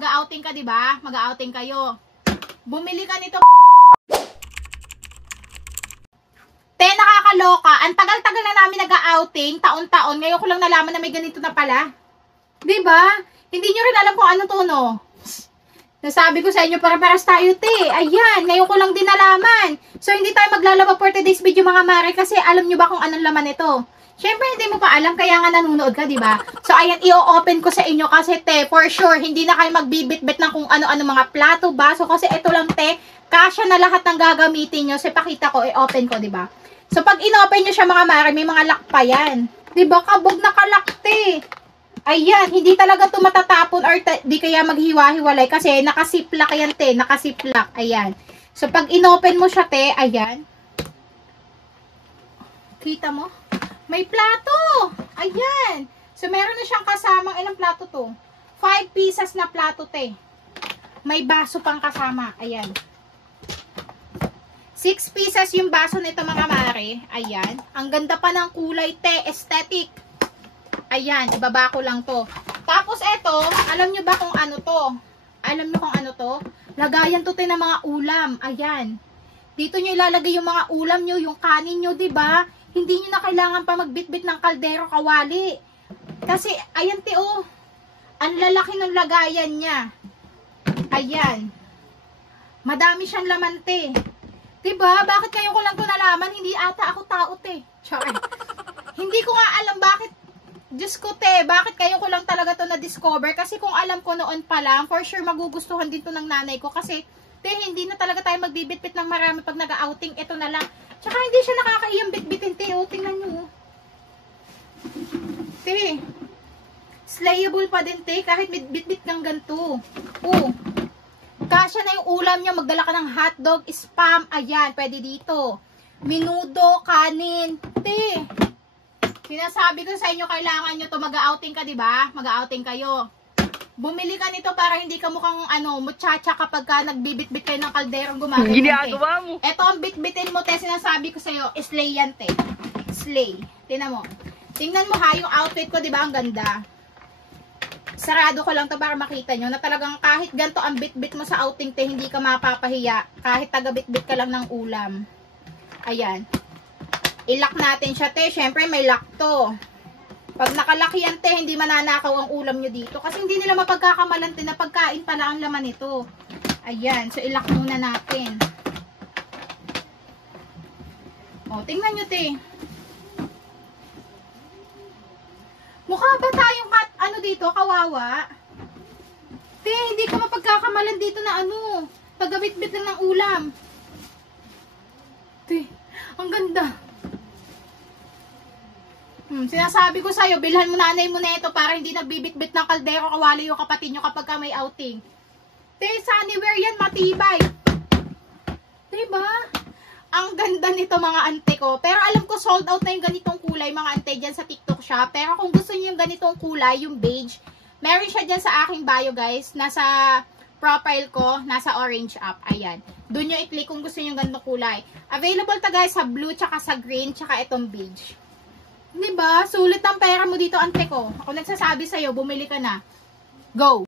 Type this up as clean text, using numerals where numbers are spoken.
mag-outing ka, di ba? Mag-outing kayo. Bumili ka nito. Te, nakakaloka. Ang tagal-tagal na namin nag-outing, taon-taon. Ngayon ko lang nalaman na may ganito na pala. Di ba? Hindi nyo rin alam kung ano to, no? Nasabi ko sa inyo, para-paras tayo, te. Ayan, ngayon ko lang din nalaman. So, hindi tayo maglalaba for today's video, mga mare, kasi alam nyo ba kung anong laman ito? Siyempre, hindi mo pa alam, kaya nga nanonood ka, di ba? So, ayan, i-open ko sa inyo kasi, te, for sure, hindi na kayo magbibit-bit ng kung ano-ano mga plato, baso, kasi ito lang, te, kasya na lahat ng gagamitin nyo. So, pakita ko, i-open ko, di ba? So, pag in-open nyo siya, mga mare, may mga lock pa yan. Di ba? Kabog na kalak, te. Ayan, hindi talaga ito matatapon or di kaya maghiwa-hiwalay kasi nakasiplak yan, te. Nakasiplak, ayan. So, pag in-open mo siya, te, ayan. Kita mo? May plato! Ayan! So, meron na siyang kasamang, ilang plato to? 5 pieces na plato, te. May baso pang kasama. Ayan. 6 pieces yung baso nito, mga mare. Ayan. Ang ganda pa ng kulay, te. Aesthetic. Ayan. Ibaba ko lang to. Tapos, eto, alam nyo ba kung ano to? Alam nyo kung ano to? Lagayan to, te, ng mga ulam. Ayan. Dito nyo ilalagay yung mga ulam nyo, yung kanin nyo, diba? Hindi nyo na kailangan pa magbitbit ng kaldero, kawali. Kasi, ayan, te, oh. Ang lalaki ng lagayan niya. Ayan. Madami siyang laman, te. Diba? Bakit kayo ko lang ito nalaman? Hindi ata ako tao, te. Sorry. Hindi ko nga alam bakit. Diyos ko, te. Bakit kayo ko lang talaga to na-discover? Kasi kung alam ko noon pa lang, for sure magugustuhan din to ng nanay ko. Kasi, te, hindi na talaga tayo magbibitbit ng marami pag nag-outing. Ito na lang. Tsaka hindi siya nakakaiyang bitbitin, te. O, tingnan nyo. Te. Slayable pa din, te. Kahit bitbit ng ganito. Oh. Kasya na yung ulam nyo. Magdala ka ng hotdog, spam. Ayan, pwede dito. Menudo, kanin. Te. Sinasabi ko sa inyo, kailangan nyo to. Mag-outing ka, diba? Mag-outing kayo. Bumili ka nito para hindi ka mukhang muchacha kapag ka nagbibit-bit kayo ng kalderong gumagano. Ginagawa mo. Ito ang bit-bitin mo, te. Sinasabi ko sa'yo, slay yan, te. Slay. Tingnan mo. Tingnan mo ha, yung outfit ko, diba? Ang ganda. Sarado ko lang to para makita nyo na talagang kahit ganito ang bit-bit mo sa outing, te, hindi ka mapapahiya. Kahit taga-bit-bit ka lang ng ulam. Ayan. I-lock natin siya, te. Siyempre, may lock to. Pag nakalaki yan, te, hindi mananakaw ang ulam nyo dito. Kasi hindi nila mapagkakamalan, te, na pagkain pala ang laman nito. Ayan. So, i-lock muna natin. O, tingnan nyo, te. Mukha ba tayong dito, kawawa? Te, hindi ka mapagkakamalan dito na paggamit-bit lang ng ulam. Te, ang ganda. Sinasabi ko sa'yo, bilhan mo nanay mo na ito para hindi nagbibit-bit ng kaldero, kawali yung kapatid nyo kapag ka may outing. Te, sunnywear yan, matibay. Diba? Ang ganda nito, mga ante ko. Pero alam ko, sold out na yung ganitong kulay, mga ante, dyan sa TikTok shop. Pero kung gusto niyo yung ganitong kulay, yung beige, meron siya dyan sa aking bio, guys. Nasa profile ko, nasa orange app. Ayan. Doon nyo i-click kung gusto niyo yung ganitong kulay. Available ta, guys, sa blue, tsaka sa green, tsaka itong beige. Diba? Sulit ang pera mo dito, ante ko. Ako nagsasabi sa'yo, bumili ka na. Go!